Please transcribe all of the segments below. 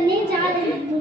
करने जा रही हूँ।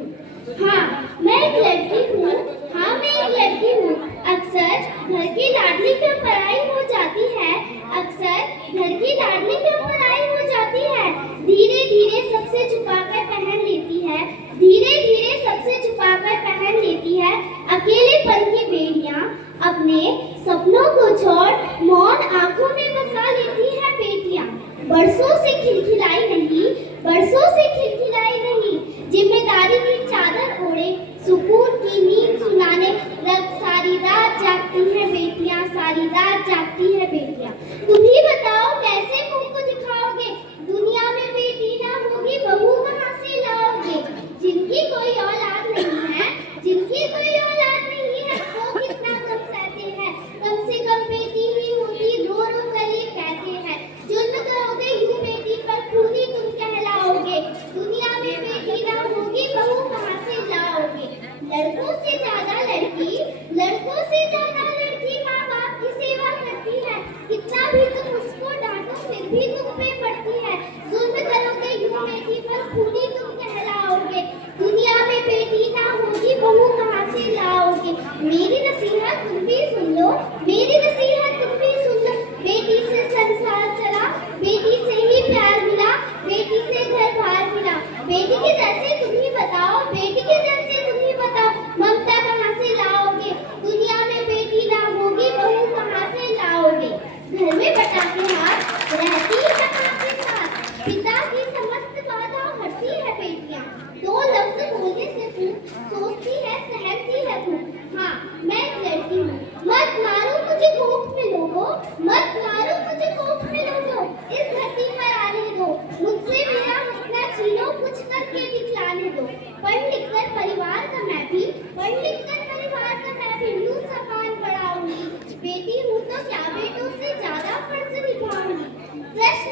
हाँ, मैं एक लड़की हूँ। हाँ, मैं एक लड़की हूँ। अक्सर घर की लाडली क्यों पराई हो जाती है? अक्सर घर की लाडली क्यों पराई हो जाती है? धीरे धीरे सबसे छुपाकर पहन लेती है। धीरे धीरे सबसे छुपाकर पहन लेती है। अकेलेपन की बेड़ियां अपने सपनों को छोड़ मौन आंखों में बसा लेती है बेटियां। बरसों से खिलखिलाई नहीं, बरसों से खिलखिलाई नहीं, जिम्मेदारी की चादर ओढ़े सुकून की नींद सुनाने रग सारी रात जागती है बेटियां, सारी रात जागती है बेटियां। तुम ही बताओ कैसे मुंह को दिखाओगे? दुनिया में बेटी ना होगी बहू कहाँ से लाओगे? जिनकी कोई औलाद नहीं है, जिनकी कोई औलाद नहीं है, वो कितना गम सहते हैं। कम से कम बेटी ही होती, रो रो कर ये कहते हैं। जुल्म करोगे यूं बेटी पर, खूनी तुम कहलाओगे। दुनिया में बेटी ना होगी बहू कहाँ से लाओगे? लड़कों से ज्यादा लड़की, लड़कों से ज्यादा लड़की माँ बाप की सेवा करती है। कितना भी तुम उसको डांटो फिर भी तुम पे पड़ती है। जुल्म करोगे यूं बेटी पर, खूनी तुम कहलाओगे। दुनिया में बेटी ना होगी बहू कहाँ से लाओगे? मेरी नसीहत तुम भी सुन लो, मेरी नसीहत तुम भी सुन लो। बेटी से संसार चला, बेटी से ही प्यार मिला, बेटी से घर बार मिला। बेटी के जैसे तुम ही बताओ, बेटी के जैसे तुम ही बताओ, ममता कहाँ से लाओगे? दुनिया में बेटी ना होगी बहू कहाँ से लाओगे? घर में पटाखे हाथ रहती कहाँ के साथ, पिता की समस्त बाधा हटती है बेटियां। दो लफ्ज बोलने से तू सोचती है, सहमती है तू। हाँ, मैं एक लड़की हूँ। मत मारो मुझे कोख में लोगो, मत मारो मुझे कोख में लोगो। इस धरती पर आने दो, मुझसे मेरा हंसना छीनो, कुछ करके दिखलाने दो। पढ़ लिख कर परिवार का मैं भी, पढ़ लिख कर परिवार का मैं भी यूं सम्मान बढ़ाऊंगी। बेटी हूँ तो क्या बेटों से ज्यादा फर्ज निभाऊंगी। प्रश्न